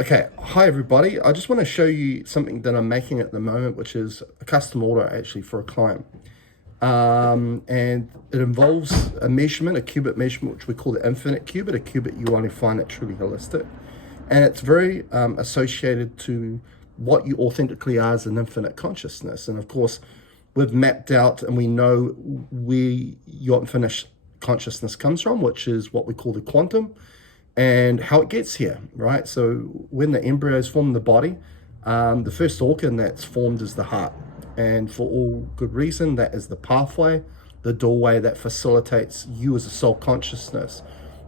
Okay, hi everybody. I just want to show you something that I'm making at the moment, which is a custom order actually for a client. And it involves a measurement, a cubit measurement, which we call the infinite cubit, a cubit you only find it truly holistic. And it's very associated to what you authentically are as an infinite consciousness. And of course, we've mapped out and we know where your infinite consciousness comes from, which is what we call the quantum, and how it gets here, right? So when the embryos form the body, the first organ that's formed is the heart. And for all good reason, that is the pathway, the doorway that facilitates you as a soul consciousness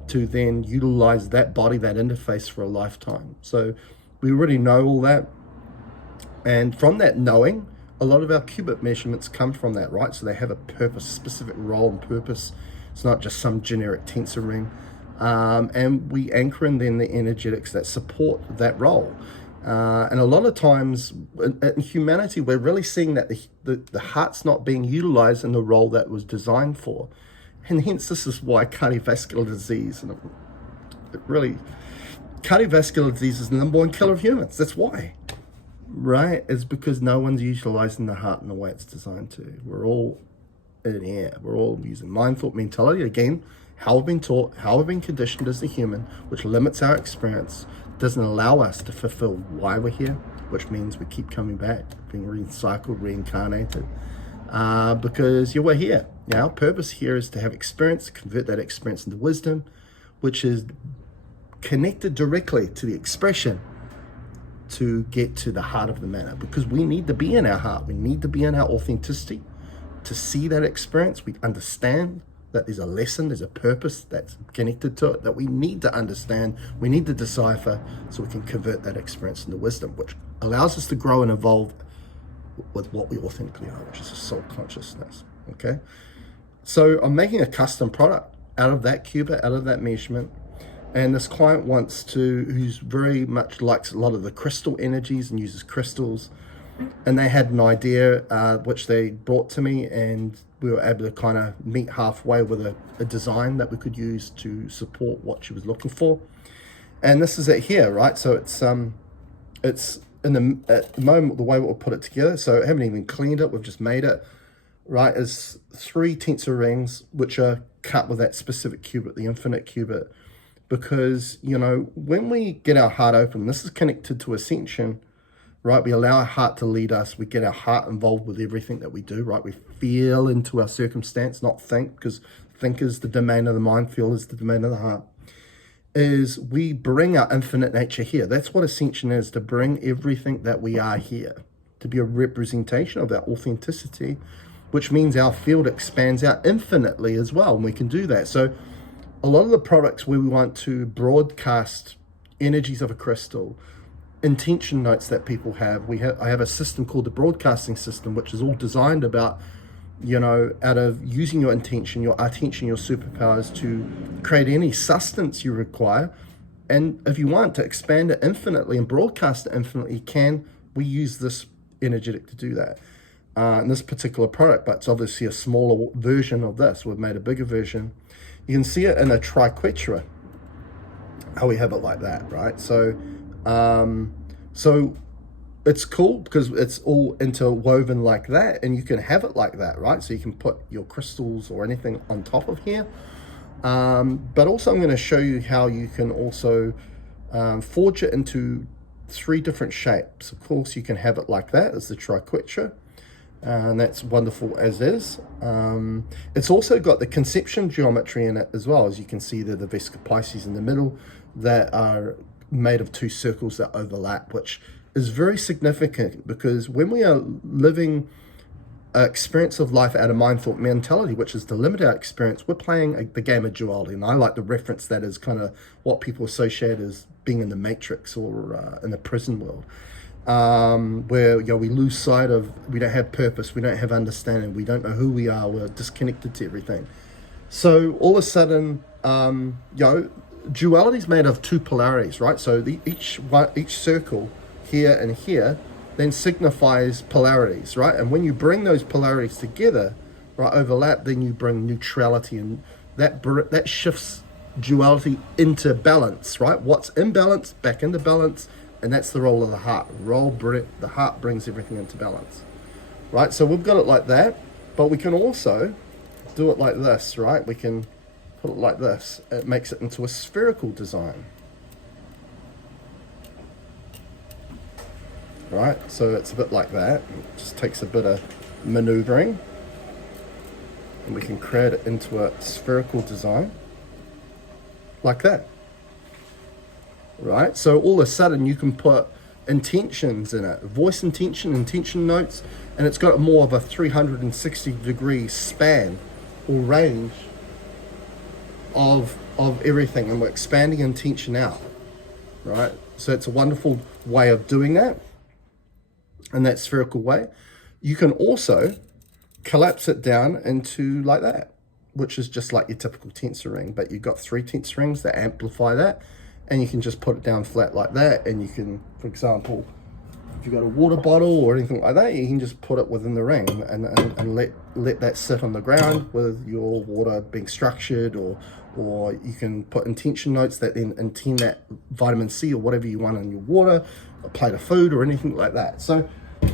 to then utilize that body, that interface for a lifetime. So we already know all that. And from that knowing, a lot of our qubit measurements come from that, right? So they have a purpose, specific role and purpose. It's not just some generic tensor ring. And we anchor in then the energetics that support that role. And a lot of times in humanity, we're really seeing that the heart's not being utilized in the role that was designed for. And hence this is why cardiovascular disease, and cardiovascular disease is the #1 killer of humans. That's why, right? It's because no one's utilizing the heart in the way it's designed to. We're all in air. We're all using mind, thought, mentality. Again, how we've been taught, how we've been conditioned as a human, which limits our experience, doesn't allow us to fulfill why we're here, which means we keep coming back, being recycled, reincarnated, because we're here. Now, our purpose here is to have experience, convert that experience into wisdom, which is connected directly to the expression to get to the heart of the matter, because we need to be in our heart. We need to be in our authenticity to see that experience. We understand that there's a lesson, there's a purpose that's connected to it that we need to understand, we need to decipher so we can convert that experience into wisdom, which allows us to grow and evolve with what we authentically are, which is a soul consciousness, okay? So I'm making a custom product out of that qubit, out of that measurement, and this client who's very much likes a lot of the crystal energies and uses crystals, and they had an idea which they brought to me, and we were able to kind of meet halfway with a design that we could use to support what she was looking for. And this is it here, right? So it's at the moment, the way we'll put it together, so I haven't even cleaned it, we've just made it, right, is 3 tensor rings, which are cut with that specific qubit, the infinite qubit, because, when we get our heart open, this is connected to ascension, right? We allow our heart to lead us. We get our heart involved with everything that we do, right? We feel into our circumstance, not think, because think is the domain of the mind, feel is the domain of the heart. Is we bring our infinite nature here. That's what ascension is, to bring everything that we are here, to be a representation of our authenticity, which means our field expands out infinitely as well, and we can do that. So a lot of the products where we want to broadcast energies of a crystal, intention notes that people have. I have a system called the broadcasting system, which is all designed about, out of using your intention, your attention, your superpowers to create any sustenance you require. And if you want to expand it infinitely and broadcast it infinitely, you can. We use this energetic to do that. In this particular product, but it's obviously a smaller version of this. We've made a bigger version. You can see it in a triquetra, how we have it like that, right? So it's cool because it's all interwoven like that, and you can have it like that, right? So you can put your crystals or anything on top of here. But also I'm going to show you how you can also forge it into 3 different shapes. Of course, you can have it like that as the triquetra, and that's wonderful as is. It's also got the conception geometry in it as well. As you can see, the Vesica Pisces in the middle that are made of 2 circles that overlap, which is very significant because when we are living an experience of life out of mind, thought, mentality, which is to limit our experience, we're playing the game of duality. And I like to reference that as kind of what people associate as being in the matrix or in the prison world, where we lose sight of, we don't have purpose, we don't have understanding, we don't know who we are, we're disconnected to everything. So all of a sudden, duality is made of 2 polarities, right? So each circle here and here then signifies polarities, right? And when you bring those polarities together, right, overlap, then you bring neutrality, and that shifts duality into balance, right? What's in balance, back into balance, and that's the role of the heart. The heart brings everything into balance, right? So we've got it like that, but we can also do it like this, right? We can put it like this. It makes it into a spherical design, right? So it's a bit like that. It just takes a bit of maneuvering, and we can create it into a spherical design like that, right? So all of a sudden you can put intentions in it, voice intention, intention notes, and it's got more of a 360-degree span or range of everything, and we're expanding intention out, right? So it's a wonderful way of doing that in that spherical way. You can also collapse it down into like that, which is just like your typical tensor ring, but you've got 3 tensor rings that amplify that, and you can just put it down flat like that. And you can, for example, if you've got a water bottle or anything like that, you can just put it within the ring and let that sit on the ground with your water being structured, or you can put intention notes that then intend that vitamin C or whatever you want in your water, a plate of food or anything like that. So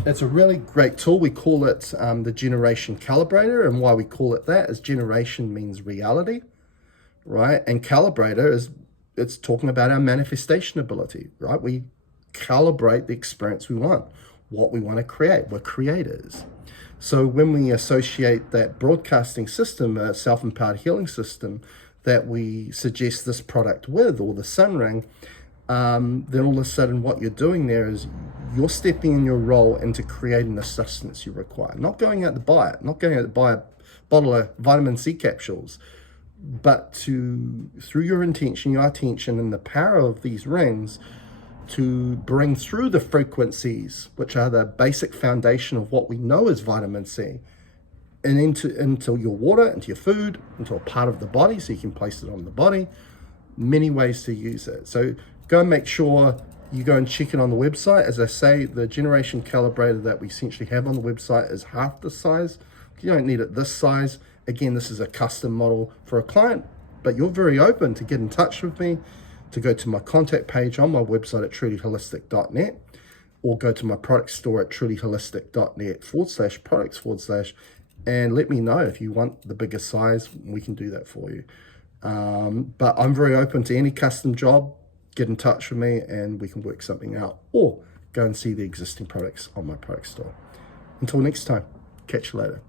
it's a really great tool. We call it the Generation Calibrator, and why we call it that is generation means reality, right? And Calibrator it's talking about our manifestation ability, right? We calibrate the experience we want, what we want to create. We're creators. So when we associate that broadcasting system, a self-empowered healing system that we suggest this product with, or the sun ring, then all of a sudden what you're doing there is you're stepping in your role into creating the sustenance you require. Not going out to buy it, not going out to buy a bottle of vitamin C capsules, but through your intention, your attention, and the power of these rings, to bring through the frequencies, which are the basic foundation of what we know as vitamin C, and into your water, into your food, into a part of the body, so you can place it on the body. Many ways to use it. So go and make sure you go and check it on the website. As I say, the Generation Calibrator that we essentially have on the website is half the size. You don't need it this size. Again, this is a custom model for a client, but you're very open to get in touch with me, to go to my contact page on my website at trulyholistic.net, or go to my product store at trulyholistic.net/products/ and let me know if you want the bigger size. We can do that for you. But I'm very open to any custom job. Get in touch with me and we can work something out, or go and see the existing products on my product store. Until next time, catch you later.